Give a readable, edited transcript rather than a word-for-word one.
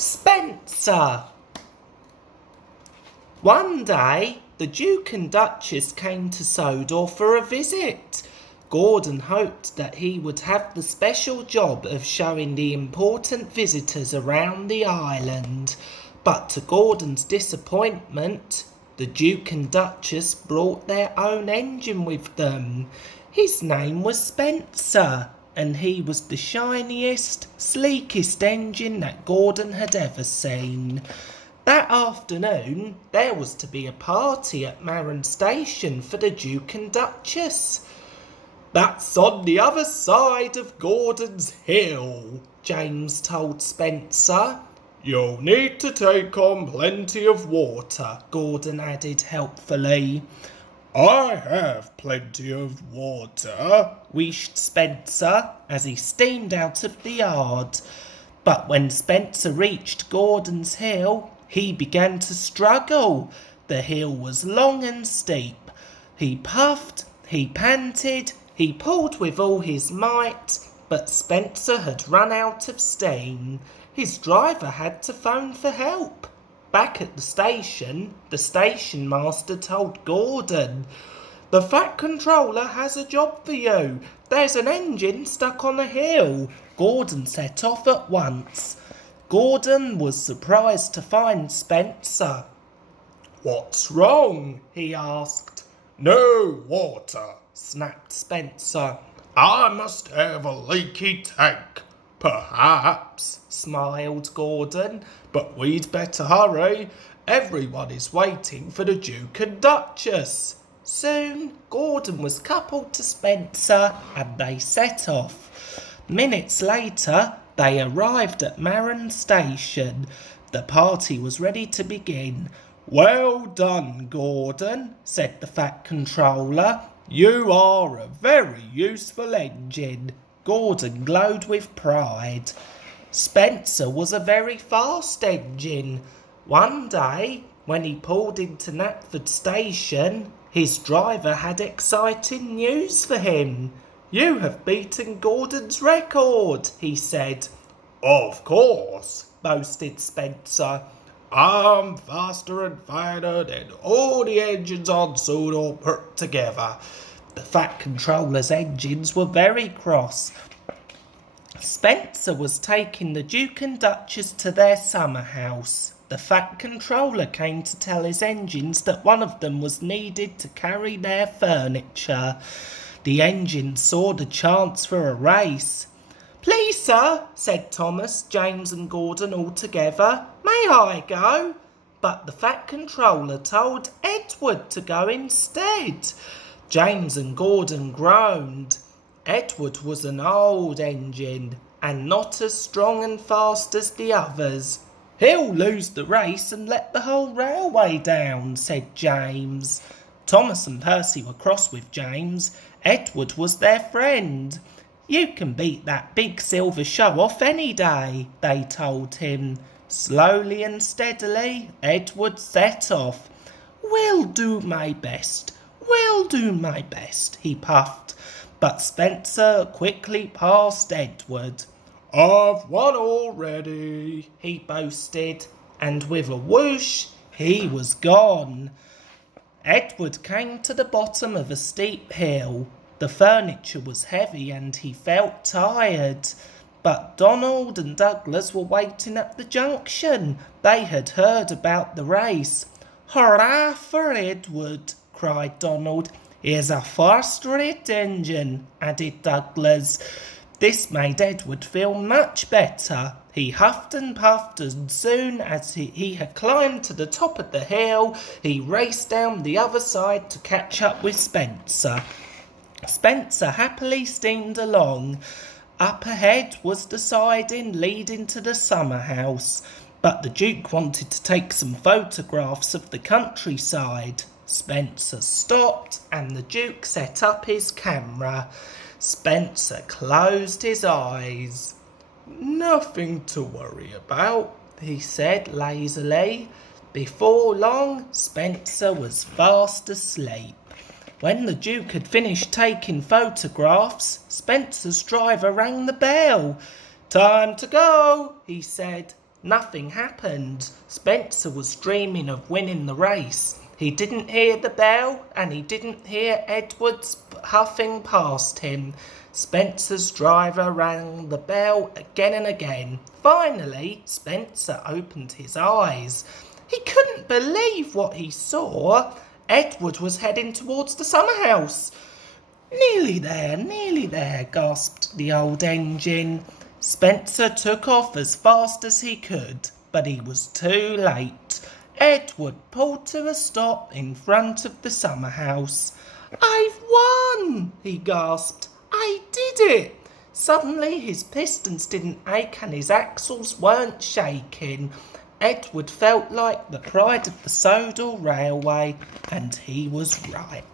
Spencer. One day, the Duke and Duchess came to Sodor for a visit. Gordon hoped that he would have the special job of showing the important visitors around the island. But to Gordon's disappointment, the Duke and Duchess brought their own engine with them. His name was Spencer, and he was the shiniest, sleekest engine that Gordon had ever seen. That afternoon, there was to be a party at Marin Station for the Duke and Duchess. "That's on the other side of Gordon's Hill," James told Spencer. "You'll need to take on plenty of water," Gordon added helpfully. "I have plenty of water," wheezed Spencer as he steamed out of the yard. But when Spencer reached Gordon's Hill, he began to struggle. The hill was long and steep. He puffed, he panted, he pulled with all his might, but Spencer had run out of steam. His driver had to phone for help. Back at the station master told Gordon, "The Fat Controller has a job for you. There's an engine stuck on a hill." Gordon set off at once. Gordon was surprised to find Spencer. "What's wrong?" he asked. "No water," snapped Spencer. "I must have a leaky tank." "Perhaps," smiled Gordon, "but we'd better hurry. Everyone is waiting for the Duke and Duchess." Soon, Gordon was coupled to Spencer and they set off. Minutes later, they arrived at Marin Station. The party was ready to begin. "Well done, Gordon," said the Fat Controller. "You are a very useful engine." Gordon glowed with pride. Spencer was a very fast engine. One day, when he pulled into Knapford Station, his driver had exciting news for him. "You have beaten Gordon's record," he said. "Of course," boasted Spencer. "I'm faster and finer than all the engines on Sodor put together." The Fat Controller's engines were very cross. Spencer was taking the Duke and Duchess to their summer house. The Fat Controller came to tell his engines that one of them was needed to carry their furniture. The engines saw the chance for a race. "Please, sir," said Thomas, James and Gordon all together, "may I go?" But the Fat Controller told Edward to go instead. James and Gordon groaned. Edward was an old engine, and not as strong and fast as the others. "He'll lose the race and let the whole railway down," said James. Thomas and Percy were cross with James. Edward was their friend. "You can beat that big silver show-off any day," they told him. Slowly and steadily, Edward set off. "We'll do my best. We'll do my best," he puffed. But Spencer quickly passed Edward. "I've won already," he boasted, and with a whoosh, he was gone. Edward came to the bottom of a steep hill. The furniture was heavy and he felt tired. But Donald and Douglas were waiting at the junction. They had heard about the race. "Hurrah for Edward!" cried Donald. "Here's a first-rate engine," added Douglas. This made Edward feel much better. He huffed and puffed, and soon as he had climbed to the top of the hill, he raced down the other side to catch up with Spencer. Spencer happily steamed along. Up ahead was the siding leading to the summer house, but the Duke wanted to take some photographs of the countryside. Spencer stopped and the Duke set up his camera. Spencer closed his eyes. "Nothing to worry about," he said lazily. Before long, Spencer was fast asleep. When the Duke had finished taking photographs, Spencer's driver rang the bell. "Time to go," he said. Nothing happened. Spencer was dreaming of winning the race. He didn't hear the bell, and he didn't hear Edward's huffing past him. Spencer's driver rang the bell again and again. Finally, Spencer opened his eyes. He couldn't believe what he saw. Edward was heading towards the summer house. Nearly there, gasped the old engine. Spencer took off as fast as he could, but he was too late. Edward pulled to a stop in front of the summer house. "I've won!" he gasped. "I did it!" Suddenly his pistons didn't ache and his axles weren't shaking. Edward felt like the pride of the Sodal Railway, and he was right.